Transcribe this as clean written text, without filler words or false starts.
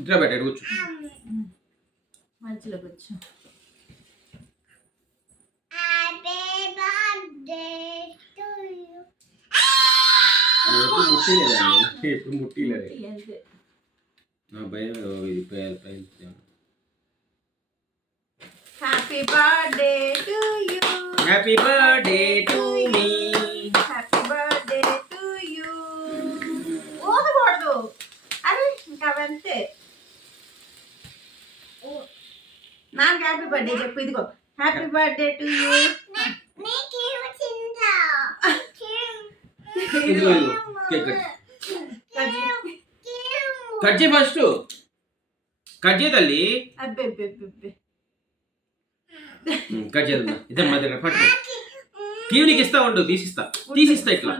ఇట్లా పెట్టాడు కూర్చో. మంచిలో కూర్చో. ఎప్పుడు ముట్టిలేదు నా భయం. ఇది happy birthday to you. Happy birthday to me. Happy birthday to you. ఊదకూడదు. అరే ఇంకా వెళ్తే నాకు హ్యాపీ బర్త్డే చెప్పు. ఇదిగో happy birthday to you. Cut చేయి ఫస్ట్. కట్ చేయి తల్లి. అబ్బే అబ్బే అబ్బే. కట్ చేద్దాం. ఇద్దరు మా దగ్గర పట్టు. కీవినికి ఇస్తా ఉండు. తీసిస్తా ఇట్లా.